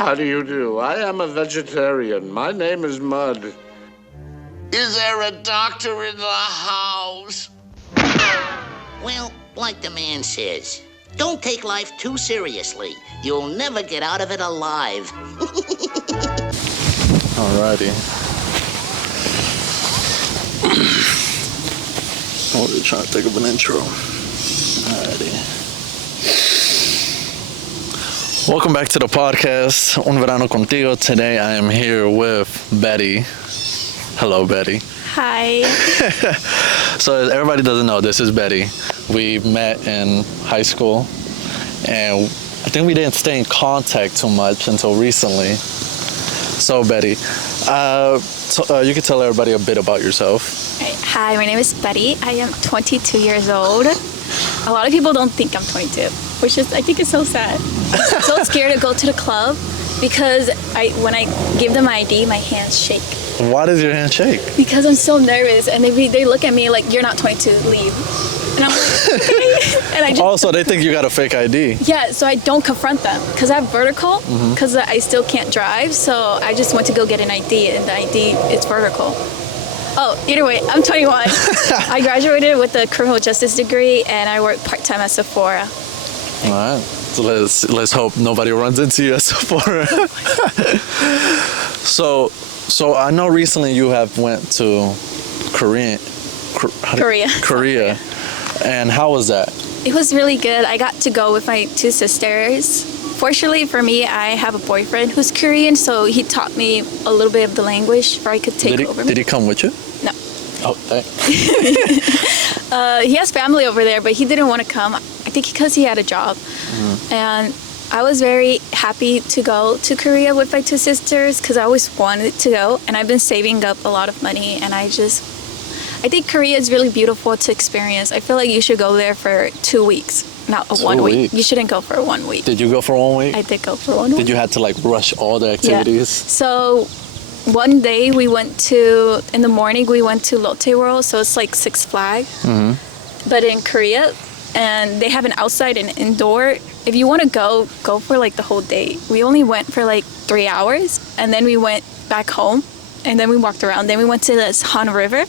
How do you do? I am a vegetarian. My name is Mud. Is there a doctor in the house? Well, like the man says, don't take life too seriously. You'll never get out of it alive. Alrighty. We're trying to think of an intro. Alrighty. Welcome back to the podcast, Un Verano Contigo. Today I am here with Bety. Hello, Bety. Hi. So everybody doesn't know, this is Bety. We met in high school, and I think we didn't stay in contact too much until recently. So Bety, you can tell everybody a bit about yourself. Hi, my name is Bety. I am 22 years old. A lot of people don't think I'm 22, which is, I think it's so sad. I'm so scared to go to the club because when I give them my ID, my hands shake. Why does your hand shake? Because I'm so nervous, and they look at me like, you're not 22, leave. And I'm like, okay. And I just, also, they think you got a fake ID. Yeah, so I don't confront them because I have vertical, because I still can't drive. So I just went to go get an ID, and the ID is vertical. Oh, either way, I'm 21. I graduated with a criminal justice degree, and I work part-time at Sephora. All right. So let's hope nobody runs into you at Sephora. So I know recently you have went to Korea. And how was that? It was really good. I got to go with my two sisters. Fortunately for me, I have a boyfriend who's Korean, so he taught me a little bit of the language, or I could take over. Did he come with you? No. Oh, thanks. He has family over there, but he didn't want to come. I think because he had a job. And I was very happy to go to Korea with my two sisters because I always wanted to go, and I've been saving up a lot of money, and I think Korea is really beautiful to experience. I feel like you should go there for 2 weeks, not 1 week. You shouldn't go for 1 week. Did you go for 1 week? I did go for 1 week. Did you have to rush all the activities? Yeah. So one day in the morning we went to Lotte World, so it's like Six Flags, but in Korea, and they have an outside and indoor. If you want to go for the whole day. We only went for 3 hours, and then we went back home, and then we walked around. Then we went to this Han River.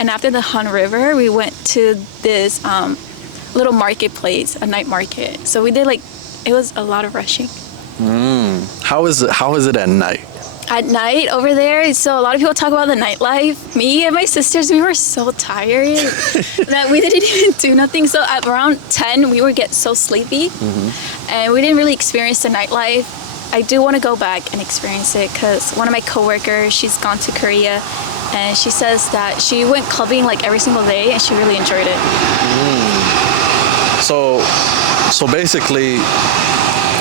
And after the Han River, we went to this little marketplace, a night market. So we did it was a lot of rushing. How is it at night? At night over there, so a lot of people talk about the nightlife. Me and my sisters, we were so tired that we didn't even do nothing. So at around 10, we would get so sleepy, and we didn't really experience the nightlife. I do want to go back and experience it because one of my coworkers, she's gone to Korea, and she says that she went clubbing every single day, and she really enjoyed it. So basically,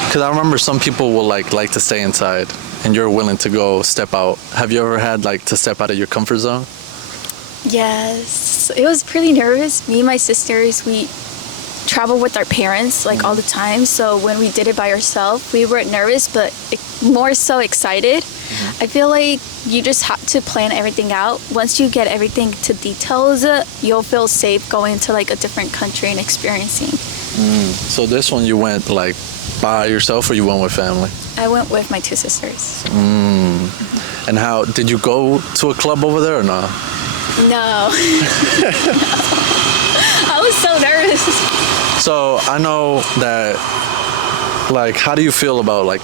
because I remember some people will like to stay inside, and you're willing to go step out. Have you ever had to step out of your comfort zone? Yes, it was pretty nervous. Me and my sisters, we travel with our parents all the time. So when we did it by ourselves, we weren't nervous, but more so excited. I feel like you just have to plan everything out. Once you get everything to details, you'll feel safe going to a different country and experiencing. So this one you went by yourself, or you went with family? I went with my two sisters. And how did you go to a club over there or not? No. I was so nervous. So I know that, how do you feel about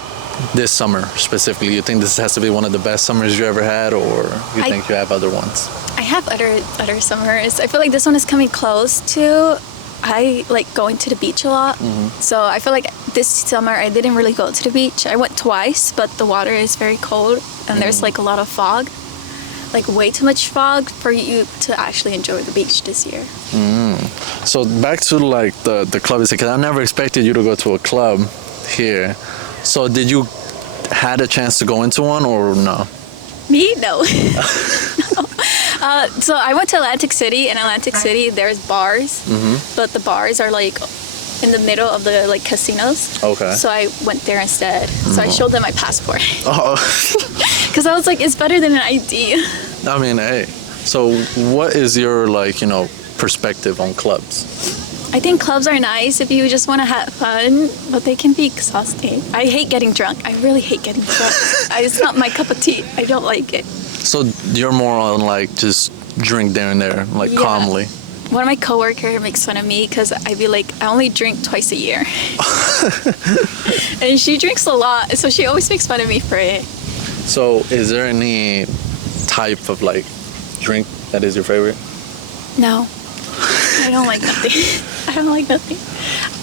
this summer specifically? You think this has to be one of the best summers you ever had, or you think you have other ones? I have other summers. I feel like this one is coming close to. I like going to the beach a lot. So I feel like this summer I didn't really go to the beach. I went twice, but the water is very cold, and there's a lot of fog. Way too much fog for you to actually enjoy the beach this year. So back to the club, because I never expected you to go to a club here. So did you had a chance to go into one or no? Me? No. So I went to Atlantic City. In Atlantic City, there's bars, but the bars are in the middle of the casinos. Okay. So I went there instead. So I showed them my passport. Oh. Because I was like, it's better than an ID. I mean, hey. So what is your perspective on clubs? I think clubs are nice if you just want to have fun, but they can be exhausting. I hate getting drunk. I really hate getting drunk. It's not my cup of tea. I don't like it. So you're more on like just drink there and there, like Yeah. calmly. One of my coworkers makes fun of me because I be like, I only drink twice a year. And she drinks a lot, so she always makes fun of me for it. So is there any type of like drink that is your favorite? No, I don't like nothing. I don't like nothing.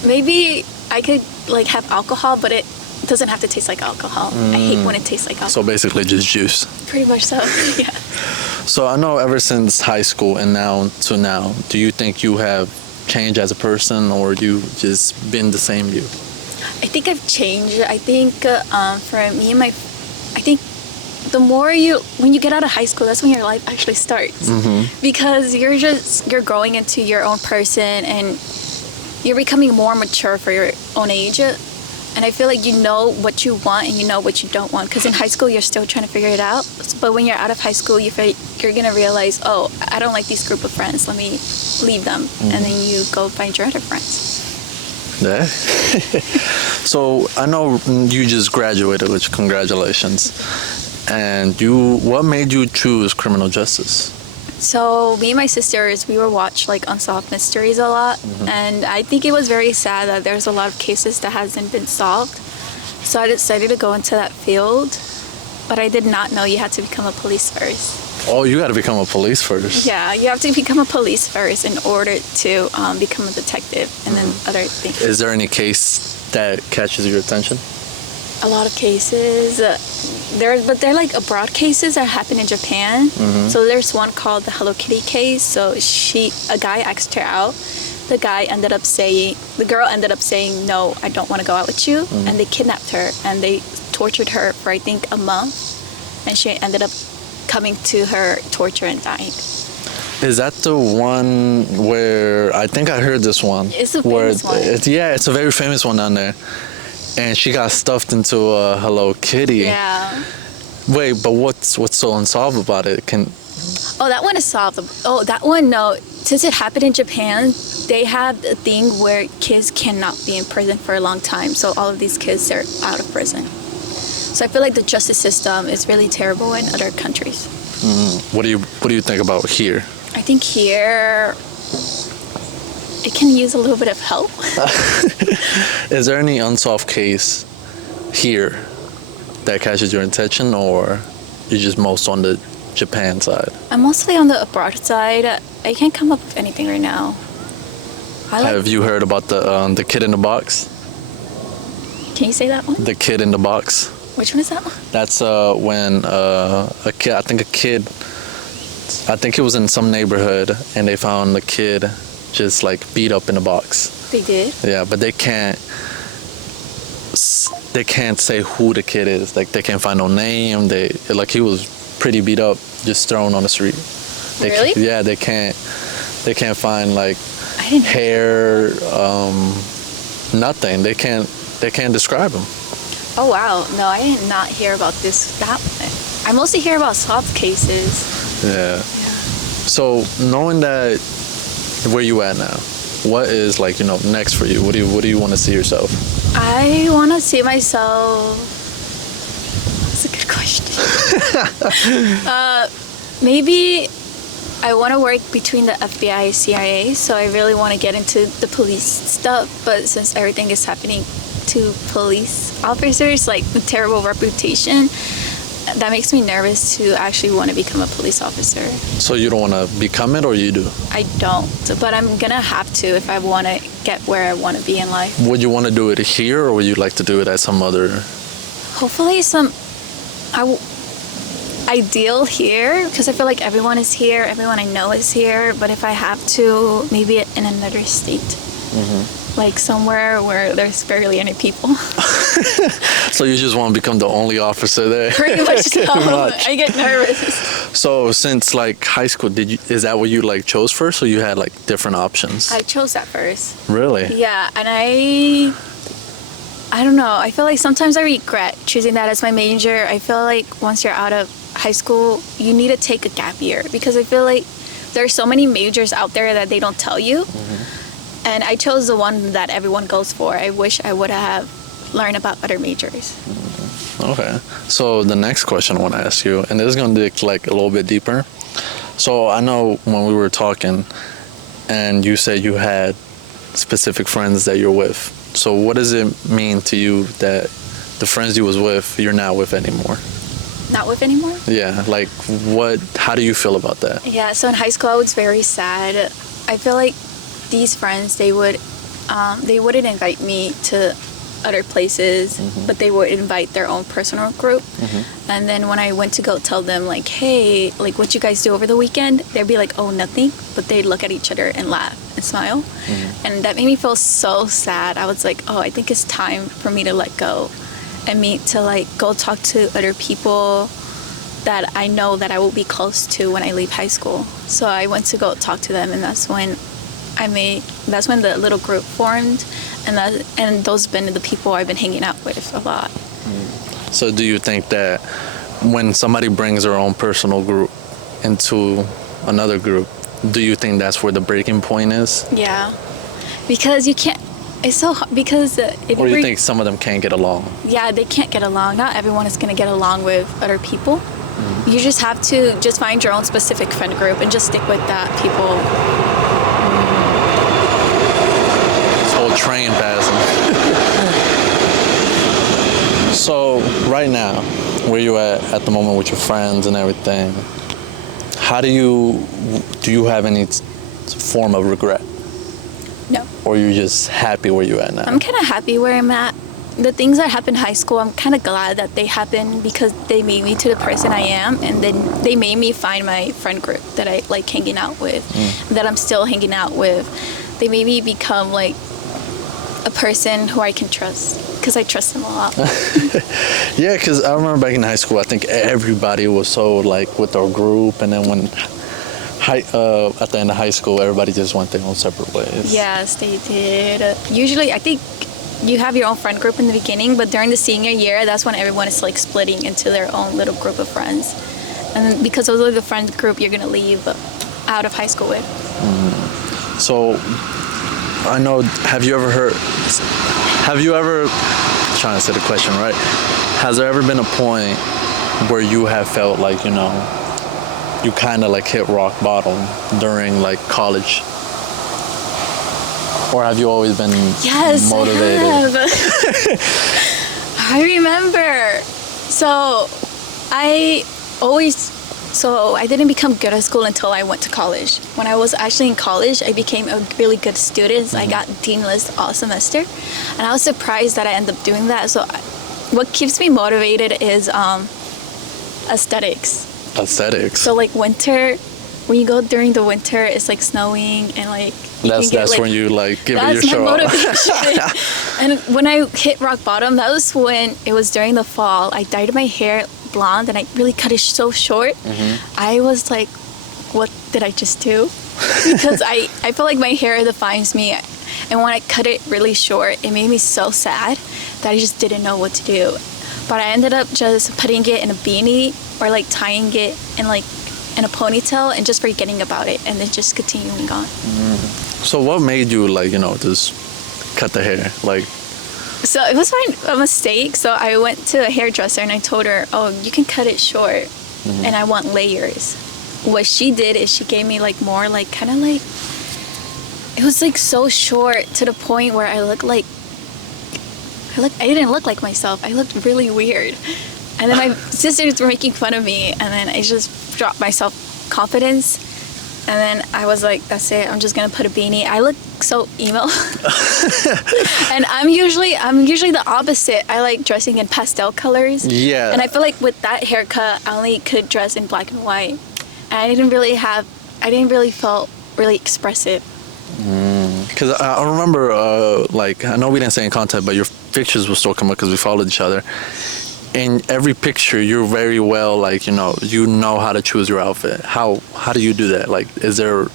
Maybe I could like have alcohol, but it doesn't have to taste like alcohol. I hate when it tastes like alcohol. So basically just juice. Pretty much so, yeah. So I know ever since high school and now to now, do you think you have changed as a person or you just been the same you? I think I've changed. I think for me and I think the more when you get out of high school, that's when your life actually starts. Because you're growing into your own person and you're becoming more mature for your own age. And I feel like you know what you want and you know what you don't want. Because in high school, you're still trying to figure it out. But when you're out of high school, you're going to realize, oh, I don't like this group of friends. Let me leave them. And then you go find your other friends. Yeah. So I know you just graduated, which congratulations. And what made you choose criminal justice? So me and my sisters, we would watch like unsolved mysteries a lot, and I think it was very sad that there's a lot of cases that hasn't been solved. So I decided to go into that field, but I did not know you had to become a police first. Oh, you got to become a police first. Yeah, you have to become a police first in order to become a detective, and then other things. Is there any case that catches your attention? A lot of cases. But they're like abroad cases that happen in Japan. So there's one called the Hello Kitty case. So a guy asked her out. The girl ended up saying, no, I don't want to go out with you. And they kidnapped her and they tortured her for I think a month. And she ended up coming to her torture and dying. Is that the one where I think I heard this one? It's a famous one. It's a very famous one down there. And she got stuffed into a Hello Kitty. Yeah. Wait, but what's so unsolved about it? Oh, that one is solved. Oh, that one, no. Since it happened in Japan, they have a thing where kids cannot be in prison for a long time. So all of these kids are out of prison. So I feel like the justice system is really terrible in other countries. What do you think about here? I think here it can use a little bit of help. Is there any unsolved case here that catches your attention, or you're just most on the Japan side? I'm mostly on the abroad side. I can't come up with anything right now. Have you heard about the kid in the box? Can you say that one? The kid in the box. Which one is that one? That's when a kid, I think it was in some neighborhood, and they found the kid just like beat up in a box. They did? Yeah, but they can't say who the kid is. Like they can't find no name. He was pretty beat up, just thrown on the street. Really? Yeah, they can't find like I didn't know. hair, nothing. They can't describe him. Oh wow, no, I did not hear about that one. I mostly hear about solved cases. Yeah. So knowing that, where you at now? What is next for you? What do you want to see yourself? I want to see myself. That's a good question. Maybe I want to work between the FBI and CIA, so I really want to get into the police stuff. But since everything is happening to police officers, like the terrible reputation, that makes me nervous to actually want to become a police officer. So you don't want to become it, or you do? I don't, but I'm gonna have to if I want to get where I want to be in life. Would you want to do it here, or would you like to do it at some other? Hopefully ideal here, because I feel like everyone is here, everyone I know is here, but if I have to, maybe in another state. Like somewhere where there's barely any people. So you just want to become the only officer there? Pretty much so. Much. I get nervous. So since high school, is that what you chose first, or you had different options? I chose that first. Really? Yeah, and I don't know. I feel like sometimes I regret choosing that as my major. I feel like once you're out of high school, you need to take a gap year, because I feel like there are so many majors out there that they don't tell you. And I chose the one that everyone goes for. I wish I would have learned about other majors. Okay. So the next question I want to ask you, and this is going to dig like a little bit deeper. So I know when we were talking, and you said you had specific friends that you're with. So what does it mean to you that the friends you was with, you're not with anymore? Not with anymore? Yeah. Like how do you feel about that? Yeah, so in high school I was very sad. I feel like these friends, they wouldn't invite me to other places, but they would invite their own personal group. And then when I went to go tell them like, hey, like what you guys do over the weekend, they'd be like, oh, nothing, but they'd look at each other and laugh and smile. And that made me feel so sad. I was like, oh, I think it's time for me to let go and me to like go talk to other people that I know that I will be close to when I leave high school. So I went to go talk to them, and that's when the little group formed, and those have been the people I've been hanging out with a lot. So do you think that when somebody brings their own personal group into another group, do you think that's where the breaking point is? Yeah, because you can't. It's so hard because if or you think some of them can't get along? Yeah, they can't get along. Not everyone is going to get along with other people. You just have to just find your own specific friend group and just stick with that people. This whole train passing. So right now, where you at the moment with your friends and everything, do you have any form of regret? No. Or you're just happy where you at now? I'm kind of happy where I'm at. The things that happened in high school, I'm kind of glad that they happened because they made me to the person I am, and then they made me find my friend group that I like hanging out with, that I'm still hanging out with. They made me become like a person who I can trust because I trust them a lot. Yeah, because I remember back in high school, I think everybody was so like with our group, and then when at the end of high school, everybody just went their own separate ways. Yes, they did. Usually, I think you have your own friend group in the beginning, but during the senior year, that's when everyone is like splitting into their own little group of friends. And because those are the friend group you're going to leave out of high school with. So, I know, have you ever, trying to say the question right, has there ever been a point where you have felt like, you know, you kind of like hit rock bottom during like college? Or have you always been motivated? I have. I remember. So I didn't become good at school until I went to college. When I was actually in college, I became a really good student. I got Dean List all semester. And I was surprised that I ended up doing that. So what keeps me motivated is aesthetics. Aesthetics? So like winter, when you go during the winter, it's like snowing and like that's when you like give it your show. That's my motivation. And when I hit rock bottom, that was when it was during the fall. I dyed my hair blonde and I really cut it so short. I was like, what did I just do? Because I feel like my hair defines me. And when I cut it really short, it made me so sad that I just didn't know what to do. But I ended up just putting it in a beanie or like tying it in a ponytail and just forgetting about it and then just continuing on. So what made you like, you know, just cut the hair? Like, so it was a mistake. So I went to a hairdresser and I told her, oh, you can cut it short and I want layers. What she did is she gave me like more like kind of like, it was like so short to the point where I didn't look like myself. I looked really weird. And then my sisters were making fun of me, and then I just dropped my self-confidence. And then I was like, that's it, I'm just gonna put a beanie. I look so emo. And I'm usually the opposite. I like dressing in pastel colors. Yeah. And I feel like with that haircut, I only could dress in black and white. And I didn't really feel really expressive. Because I remember, like, I know we didn't stay in contact, but your pictures will still come up because we followed each other. In every picture, you're very well, like, you know how to choose your outfit. How do you do that? Like, is there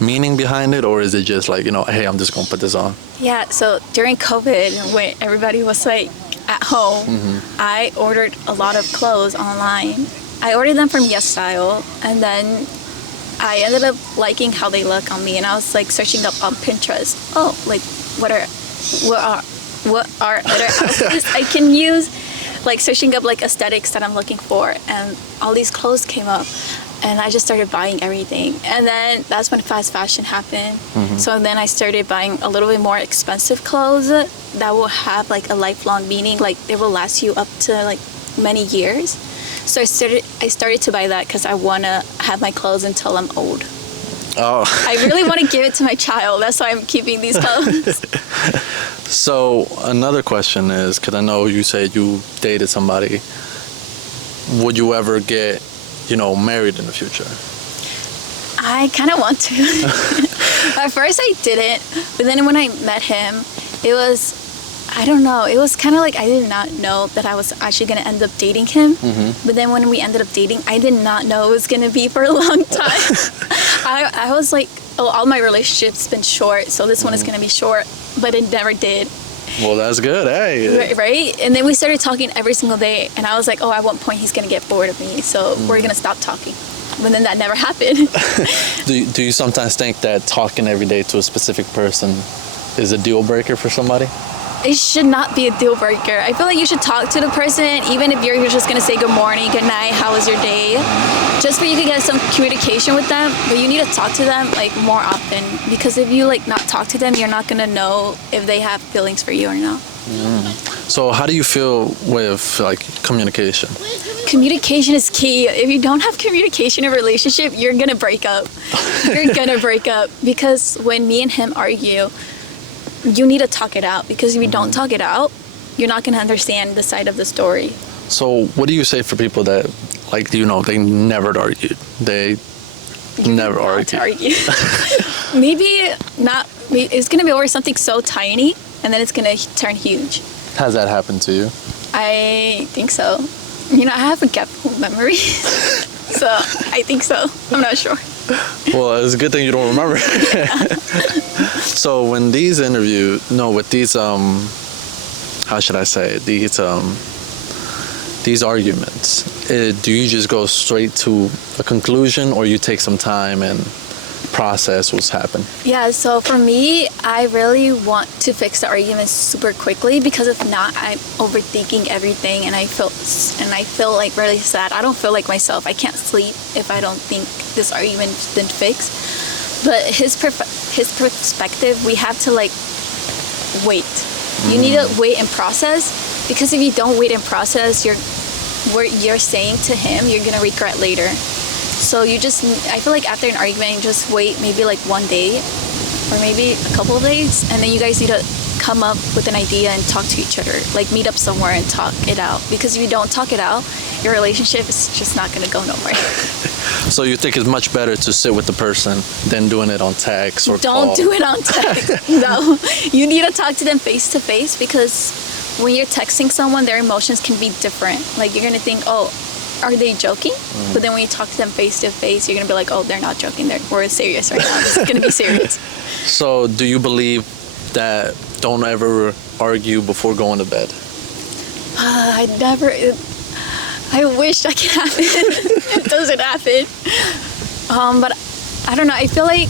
meaning behind it, or is it just like, you know, hey, I'm just gonna put this on? Yeah, so during COVID, when everybody was like at home, I ordered a lot of clothes online. I ordered them from YesStyle, and then I ended up liking how they look on me, and I was like searching up on Pinterest. Oh, like what are other outfits I can use? Like searching up like aesthetics that I'm looking for, and all these clothes came up, and I just started buying everything. And then that's when fast fashion happened. So then I started buying a little bit more expensive clothes that will have like a lifelong meaning, like they will last you up to like many years. So I started to buy that because I want to have my clothes until I'm old. Oh. I really want to give it to my child. That's why I'm keeping these clothes. So another question is, because I know you said you dated somebody, would you ever get, married in the future? I kind of want to. At first I didn't, but then when I met him, it was, I don't know, it was kind of like I did not know that I was actually going to end up dating him. But then when we ended up dating, I did not know it was going to be for a long time. I was like, oh, all my relationships been short, so this one is going to be short, but it never did. Well, that's good, hey. Right? And then we started talking every single day, and I was like, oh, at one point he's going to get bored of me, so we're going to stop talking. But then that never happened. Do you sometimes think that talking every day to a specific person is a deal breaker for somebody? It should not be a deal breaker. I feel like you should talk to the person, even if you're just gonna say good morning, good night, how was your day? Just for you to get some communication with them, but you need to talk to them like more often, because if you like not talk to them, you're not gonna know if they have feelings for you or not. So how do you feel with like communication? Communication is key. If you don't have communication in a relationship, you're gonna break up. You're gonna break up, because when me and him argue, you need to talk it out, because if you don't talk it out, you're not going to understand the side of the story. So what do you say for people that, like, they never argued? They never argue. Maybe not. It's going to be over something so tiny, and then it's going to turn huge. Has that happened to you? I think so. I have forgetful memory. So I think so. I'm not sure. Well, it's a good thing you don't remember. So when these with these how should I say it? These arguments, do you just go straight to a conclusion, or you take some time and process what's happened? Yeah, so for me, I really want to fix the argument super quickly, because if not, I'm overthinking everything, and I feel like really sad. I don't feel like myself. I can't sleep if I don't think this argument's been fixed. But his perspective, we have to like wait. You need to wait and process, because if you don't wait and process, what you're saying to him, you're gonna regret later. So I feel like after an argument, you just wait maybe like one day or maybe a couple of days, and then you guys need to come up with an idea and talk to each other, like meet up somewhere and talk it out. Because if you don't talk it out, your relationship is just not going to go nowhere. So you think it's much better to sit with the person than doing it on text or call? Don't do it on text. No, you need to talk to them face to face, because when you're texting someone, their emotions can be different. Like, you're going to think, oh, are they joking? But then when you talk to them face to face, you're gonna be like, oh, they're not joking. We're serious right now. This is gonna be serious. So do you believe that don't ever argue before going to bed? I wish that could happen. It doesn't happen. But I don't know. I feel like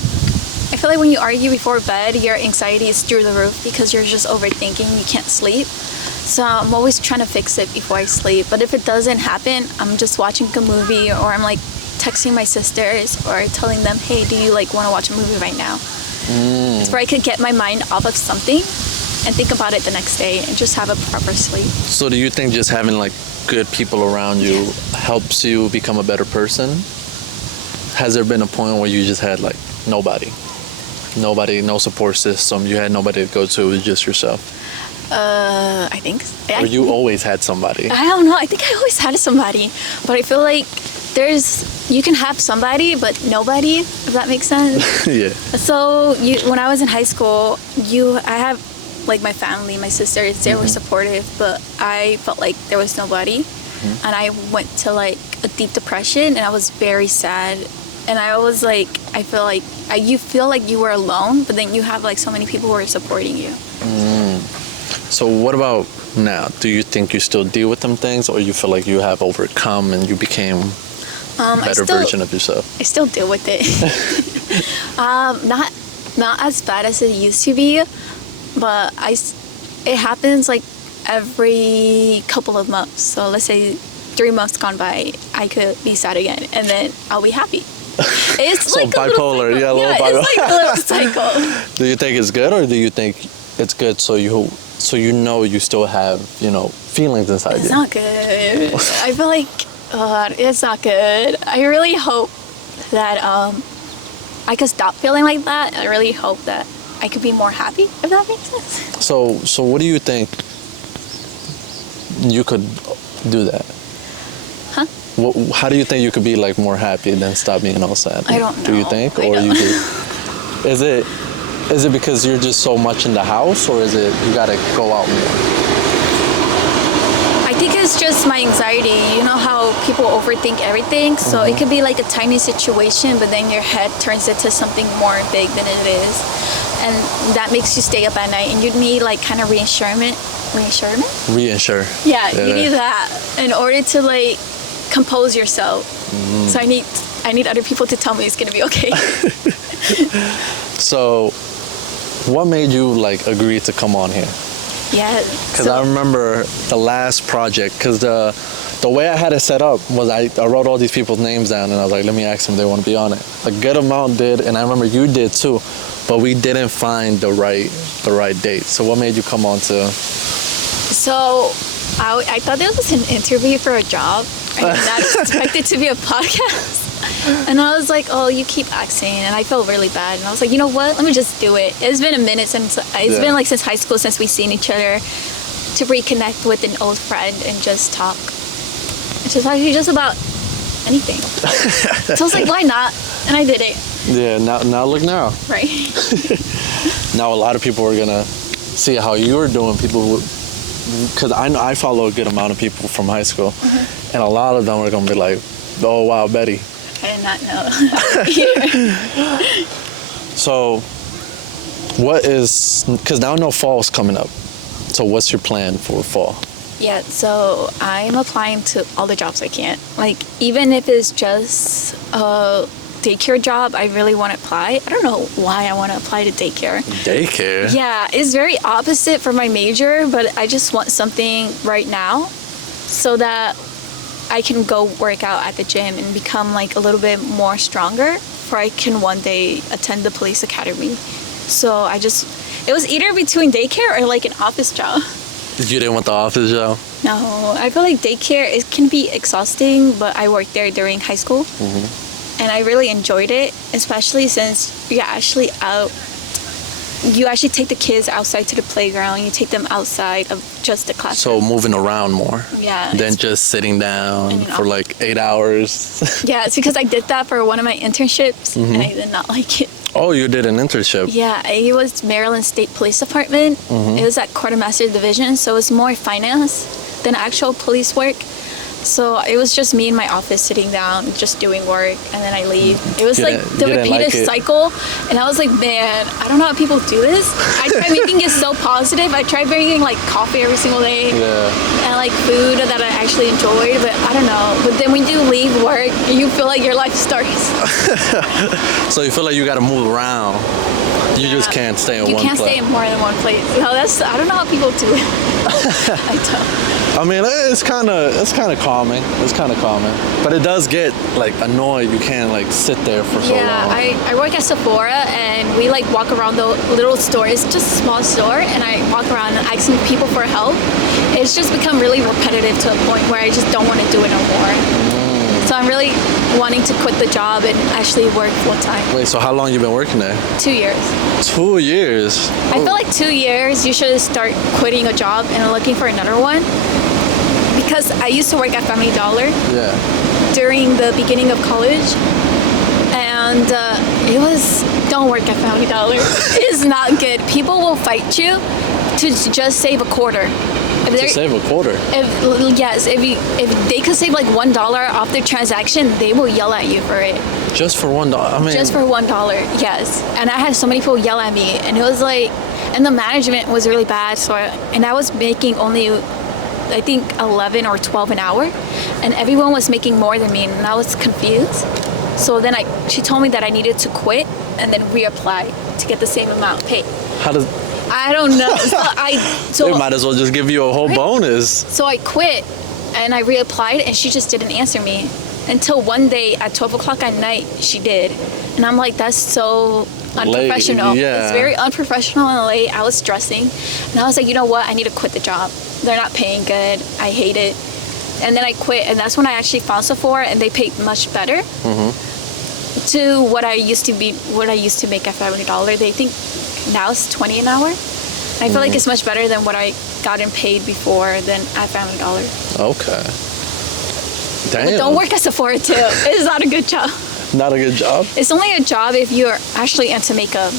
when you argue before bed, your anxiety is through the roof, because you're just overthinking. You can't sleep. So I'm always trying to fix it before I sleep. But if it doesn't happen, I'm just watching a movie, or I'm like texting my sisters, or telling them, hey, do you like want to watch a movie right now? It's where I could get my mind off of something and think about it the next day and just have a proper sleep. So do you think just having like good people around you helps you become a better person? Has there been a point where you just had like nobody, no support system, you had nobody to go to, it was just yourself? I think. Or you always had somebody? I don't know. I think I always had somebody. But I feel like you can have somebody, but nobody, if that makes sense. Yeah. So when I was in high school, I have like my family, my sisters, they were supportive, but I felt like there was nobody. And I went to like a deep depression, and I was very sad. And I was like, you feel like you were alone, but then you have like so many people who are supporting you. So what about now? Do you think you still deal with them things, or you feel like you have overcome and you became better version of yourself? I still deal with it. Not as bad as it used to be, but it happens like every couple of months. So let's say 3 months gone by, I could be sad again, and then I'll be happy. It's So like bipolar, a little yeah, cycle. It's like a little cycle. Do you think it's good, or do you think it's good so you still have, feelings inside It's you? not good. I feel like it's not good. I really hope that I could stop feeling like that. I really hope that I could be more happy, if that makes sense. So what do you think you could do that? Huh? How do you think you could be like more happy than stop being all sad? I don't know. Do you think, I or don't. you do? Is it because you're just so much in the house, or is it you gotta go out more? I think it's just my anxiety. You know how people overthink everything? So it could be like a tiny situation, but then your head turns into something more big than it is. And that makes you stay up at night, and you need like kind of reassurance. Reinsure. Yeah, you need that in order to like compose yourself. So I need other people to tell me it's gonna be okay. So, what made you like agree to come on here? Yeah. Because I remember the last project, because the way I had it set up was I wrote all these people's names down, and I was like, let me ask them if they want to be on it. A good amount did, and I remember you did too, but we didn't find the right date. So what made you come on to? So I thought this was an interview for a job. I did not expect it to be a podcast. And I was like, oh, you keep asking, and I felt really bad. And I was like, you know what? Let me just do it. It's been a minute since been like since high school since we've seen each other, to reconnect with an old friend and just talk. It's just actually just about anything. So I was like, why not? And I did it. Yeah. Now look now. Right. Now a lot of people are gonna see how you're doing. People, because I follow a good amount of people from high school, and a lot of them are gonna be like, oh wow, Bety. I did not know. So, what is, because now I know fall's coming up. So what's your plan for fall? Yeah, so I'm applying to all the jobs I can. Like, even if it's just a daycare job, I really want to apply. I don't know why I want to apply to daycare. Daycare? Yeah, it's very opposite for my major, but I just want something right now so that I can go work out at the gym and become like a little bit more stronger, for I can one day attend the police academy. So it was either between daycare or like an office job. You didn't want the office job? No, I feel like daycare, it can be exhausting, but I worked there during high school. And I really enjoyed it, especially since you're actually out. You actually take the kids outside to the playground. You take them outside of just the classroom. So moving around more. Yeah. Than just sitting down in an for like 8 hours. Yeah, it's because I did that for one of my internships, and I did not like it. Oh, you did an internship? Yeah, it was Maryland State Police Department. It was at Quartermaster Division, so it's more finance than actual police work. So it was just me in my office sitting down, just doing work, and then I leave. It was like the repeated cycle, and I was like, man, I don't know how people do this. I tried making it so positive. I tried bringing like coffee every single day, and like food that I actually enjoyed, but I don't know. But then when you leave work, you feel like your life starts. So you feel like you got to move around. You just can't stay in one place. You can't stay in more than one place. No, I don't know how people do it. I don't. I mean, it's kind of calming. It's kind of calming, but it does get like annoying. You can't like sit there for so long. Yeah, I work at Sephora, and we like walk around the little store. It's just a small store, and I walk around and asking people for help. It's just become really repetitive to a point where I just don't want to do it no more. So I'm really wanting to quit the job and actually work full time. Wait, so how long you been working there? 2 years. 2 years? I feel like 2 years you should start quitting a job and looking for another one. Because I used to work at Family Dollar during the beginning of college. And it was, don't work at Family Dollar. It is not good. People will fight you to just save a quarter. To save a quarter? If they could save like $1 off their transaction, they will yell at you for it. Just for $1? I mean, just for $1, yes. And I had so many people yell at me, and it was like, and the management was really bad. And I was making only I think 11 or 12 an hour, and everyone was making more than me, and I was confused. So then she told me that I needed to quit and then reapply to get the same amount paid. How does... I don't know. So They might as well just give you a whole bonus. So I quit and I reapplied, and she just didn't answer me until one day at 12 o'clock at night she did. And I'm like, that's so unprofessional. Late, yeah. It's very unprofessional and late. I was stressing, and I was like, you know what? I need to quit the job. They're not paying good. I hate it. And then I quit, and that's when I actually found Sephora, and they paid much better to what I used to make at $500. They think now it's 20 an hour. I feel like it's much better than what I gotten paid before than at $500. Okay. Damn. But don't work at Sephora too. It's not a good job. Not a good job? It's only a job if you're actually into makeup.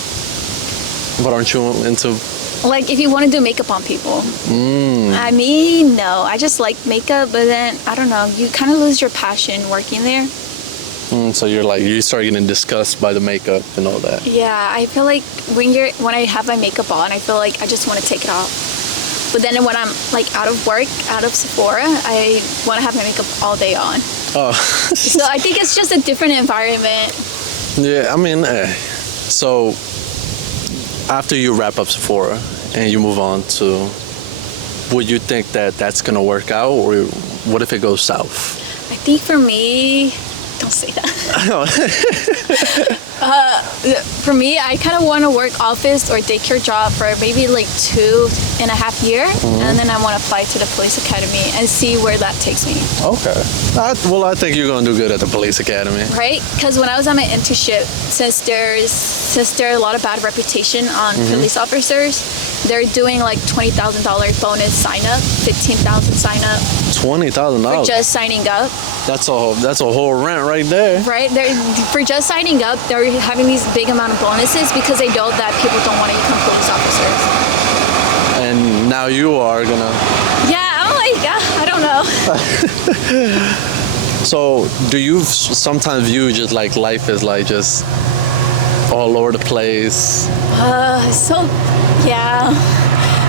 But aren't you into... Like if you want to do makeup on people. I mean, no. I just like makeup, but then, I don't know, you kind of lose your passion working there. So you start getting disgusted by the makeup and all that. Yeah, I feel like when I have my makeup on, I feel like I just want to take it off. But then when I'm like out of work, out of Sephora, I want to have my makeup all day on. Oh. So I think it's just a different environment. Yeah, I mean, so after you wrap up Sephora and you move on to, would you think that that's going to work out, or what if it goes south? I think for me, don't say that. For me, I kind of want to work office or daycare job for maybe like 2.5 years, and then I want to apply to the police academy and see where that takes me. Okay. Well, I think you're going to do good at the police academy. Right? Because when I was on my internship, since there's a lot of bad reputation on police officers, they're doing like $20,000 bonus sign up, $15,000 sign up. $20,000 for just signing up. That's a whole rent right there. Right? For just signing up, they're having these big amount of bonuses because they know that people don't want to become police officers. And now you are gonna... Yeah, I'm like, I don't know. So do you sometimes view just like life is like just all over the place? Yeah.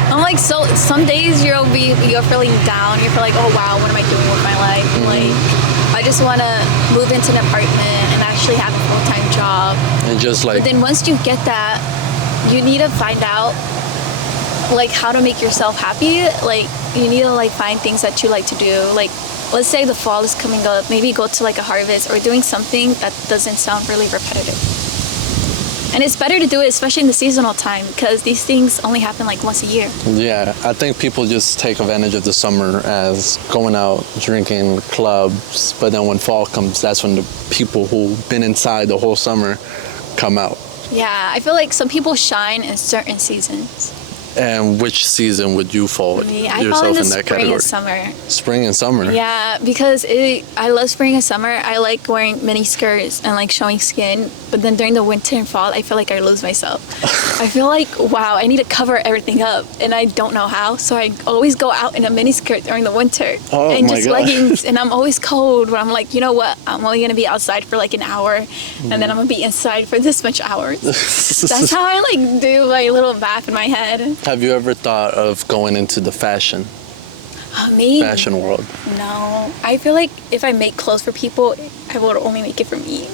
I'm like, so some days you're feeling down. You feel like, oh wow, what am I doing with my life? Like, I just want to move into an apartment and actually have a full-time job. And just like... But then once you get that, you need to find out like how to make yourself happy. Like you need to like find things that you like to do. Like let's say the fall is coming up, maybe go to like a harvest or doing something that doesn't sound really repetitive. And it's better to do it, especially in the seasonal time, because these things only happen like once a year. Yeah, I think people just take advantage of the summer as going out, drinking, clubs, but then when fall comes, that's when the people who've been inside the whole summer come out. Yeah, I feel like some people shine in certain seasons. And which season would you fall yourself in that category? Spring and summer. Spring and summer? Yeah, because I love spring and summer. I like wearing mini skirts and like showing skin. But then during the winter and fall, I feel like I lose myself. I feel like, wow, I need to cover everything up. And I don't know how. So I always go out in a mini skirt during the winter. Oh, and my just God. leggings. And I'm always cold. But I'm like, you know what? I'm only going to be outside for like an hour. And then I'm going to be inside for this much hours. That's how I like do my little map in my head. Have you ever thought of going into the fashion world? No. I feel like if I make clothes for people, I will only make it for me.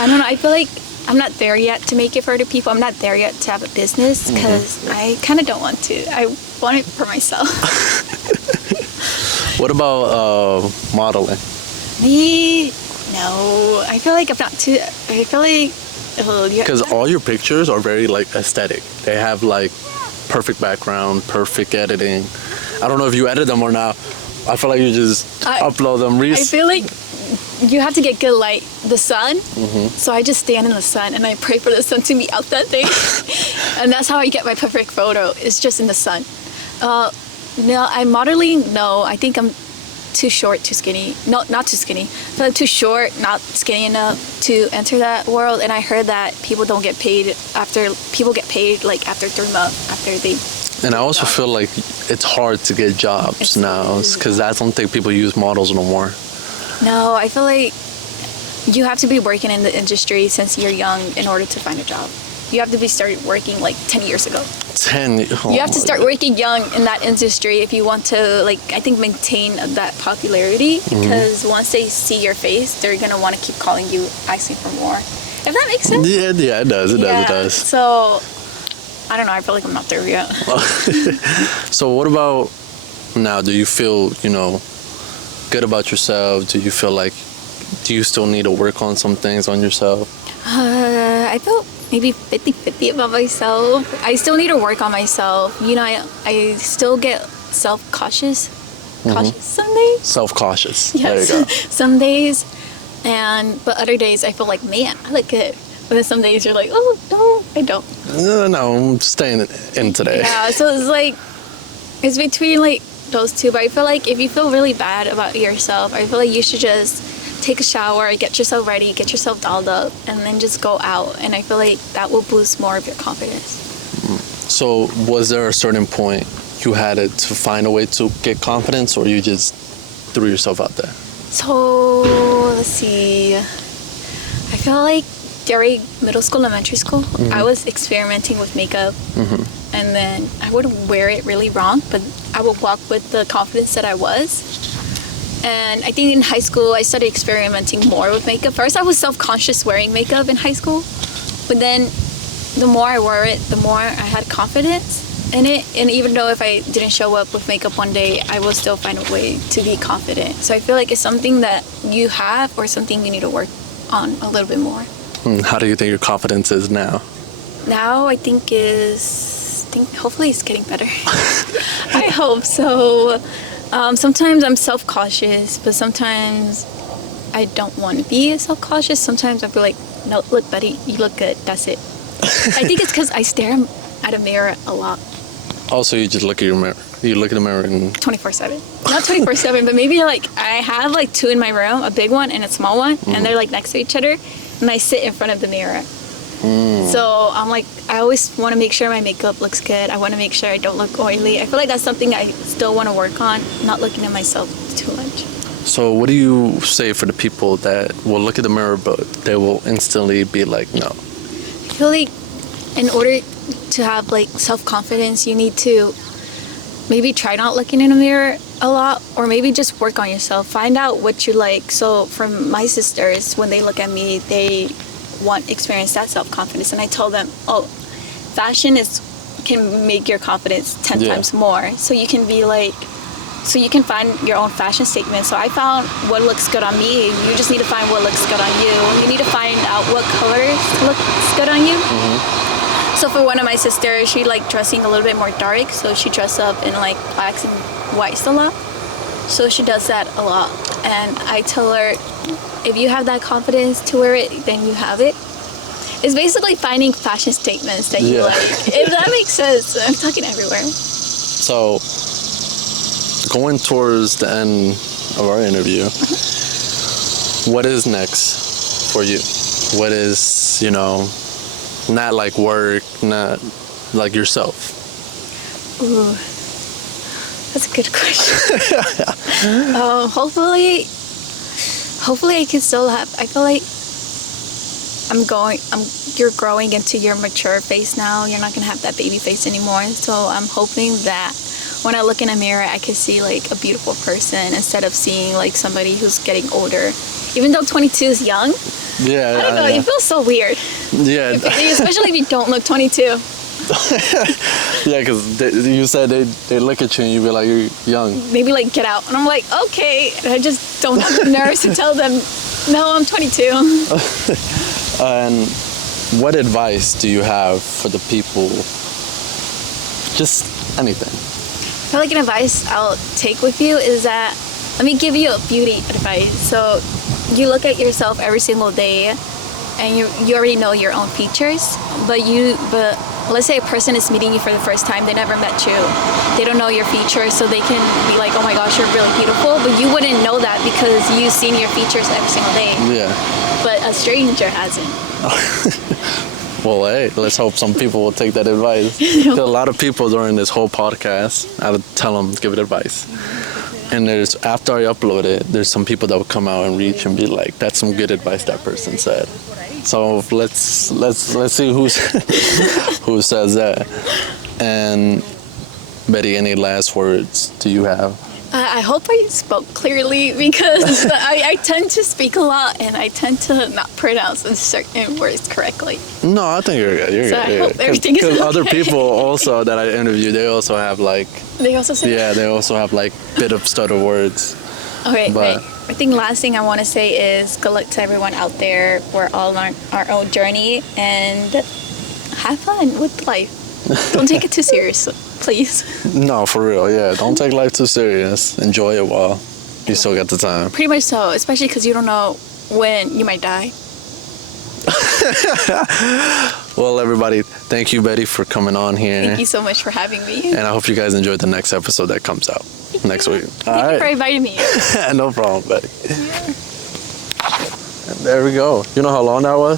I don't know. I feel like I'm not there yet to make it for other people. I'm not there yet to have a business because I kind of don't want to. I want it for myself. What about modeling? Me? No. I feel like I'm not too... I feel like... Because all your pictures are very like aesthetic. They have like perfect background, perfect editing. I don't know if you edit them or not. I feel like you just upload them. I feel like you have to get good light. The sun. So I just stand in the sun and I pray for the sun to be out that day. And that's how I get my perfect photo. It's just in the sun. No, I'm modeling. No, I think I'm too short, too skinny. No, not too skinny. But I'm too short, not skinny enough to enter that world. And I heard that people don't get paid people get paid like after 3 months after they. And I also feel like it's hard to get jobs now because I don't think people use models no more. No, I feel like you have to be working in the industry since you're young in order to find a job. you have to be started working like 10 years ago. 10. Oh You have to my start God. working young in that industry if you want to, like, I think, maintain that popularity. Because once they see your face, they're gonna want to keep calling you, asking for more. If that makes sense. Yeah, it does. It does. So, I don't know. I feel like I'm not there yet. So what about now? Do you feel, good about yourself? Do you feel like, do you still need to work on some things on yourself? I feel maybe 50-50 about myself. I still need to work on myself. I still get self-cautious. Cautious some days. Self-cautious. Yes. There you go. Some days. But other days I feel like, man, I look good. But then some days you're like, oh, no, I don't. No, I'm staying in today. Yeah, so it's like, it's between like those two. But I feel like if you feel really bad about yourself, I feel like you should just take a shower, get yourself ready, get yourself dolled up, and then just go out. And I feel like that will boost more of your confidence. So was there a certain point you had to find a way to get confidence, or you just threw yourself out there? So, let's see. I feel like during middle school, elementary school, I was experimenting with makeup. And then I would wear it really wrong, but I would walk with the confidence that I was. And I think in high school, I started experimenting more with makeup. First, I was self-conscious wearing makeup in high school. But then the more I wore it, the more I had confidence in it. And even though if I didn't show up with makeup one day, I will still find a way to be confident. So I feel like it's something that you have or something you need to work on a little bit more. How do you think your confidence is now? Now I think hopefully it's getting better. I hope so. Sometimes I'm self-cautious, but sometimes I don't want to be self-cautious. Sometimes I feel like, no, look, Betty, you look good. That's it. I think it's because I stare at a mirror a lot. Also, you just look at your mirror. You look at the mirror and 24/7. Not 24/7, but maybe like I have like two in my room, a big one and a small one, and they're like next to each other, and I sit in front of the mirror. So I'm like, I always want to make sure my makeup looks good. I want to make sure I don't look oily. I feel like that's something I still want to work on, not looking at myself too much. So what do you say for the people that will look at the mirror, but they will instantly be like, no? I feel like in order to have like self-confidence, you need to maybe try not looking in a mirror a lot, or maybe just work on yourself. Find out what you like. So from my sisters, when they look at me, they want experience that self-confidence, and I told them, oh, fashion can make your confidence 10 times more. So you can be like, so you can find your own fashion statement. So I found what looks good on me. You just need to find what looks good on you. You need to find out what colors looks good on you. So for one of my sisters, she liked dressing a little bit more dark, so she dressed up in like blacks and whites a lot. So she does that a lot, and I tell her, if you have that confidence to wear it, then you have it. It's basically finding fashion statements that you like. If that makes sense. I'm talking everywhere. So, going towards the end of our interview, what is next for you? What is, not like work, not like yourself? Ooh, that's a good question. Hopefully I can still have, I feel like you're growing into your mature face now. You're not gonna have that baby face anymore. So I'm hoping that when I look in a mirror, I can see like a beautiful person instead of seeing like somebody who's getting older. Even though 22 is young, Yeah. I don't know, you feel so weird. Yeah. Especially if you don't look 22. Yeah, because you said they look at you and you be like, you're young. Maybe like, get out. And I'm like, okay. And I just don't have the nerves to tell them, no, I'm 22. And what advice do you have for the people? Just anything. I feel like an advice I'll take with you is that, let me give you a beauty advice. So you look at yourself every single day and you already know your own features, but let's say a person is meeting you for the first time, they never met you, they don't know your features, so they can be like, oh my gosh, you're really beautiful, but you wouldn't know that because you've seen your features every single day. Yeah. But a stranger hasn't. Well, hey, let's hope some people will take that advice. A lot of people during this whole podcast, I would tell them, give it advice. And after I upload it, there's some people that will come out and reach and be like, that's some good advice that person said. So let's see who says that. And Bety, any last words do you have? I hope I spoke clearly because I tend to speak a lot and I tend to not pronounce certain words correctly. No, I think you're good. You're So good. I hope everything is okay. Because other people also that I interview, they also have like, They also say they also have like bit of stutter words. Okay, But- right. I think last thing I want to say is good luck to everyone out there. We're all on our own journey and have fun with life. Don't take it too serious, please. No, for real, yeah. Don't take life too serious. Enjoy it while you still got the time. Pretty much so, especially because you don't know when you might die. Well, everybody, thank you, Bety, for coming on here. Thank you so much for having me. And I hope you guys enjoyed the next episode that comes out next week. Thank you for inviting me. No problem, Bety. And there we go. You know how long that was?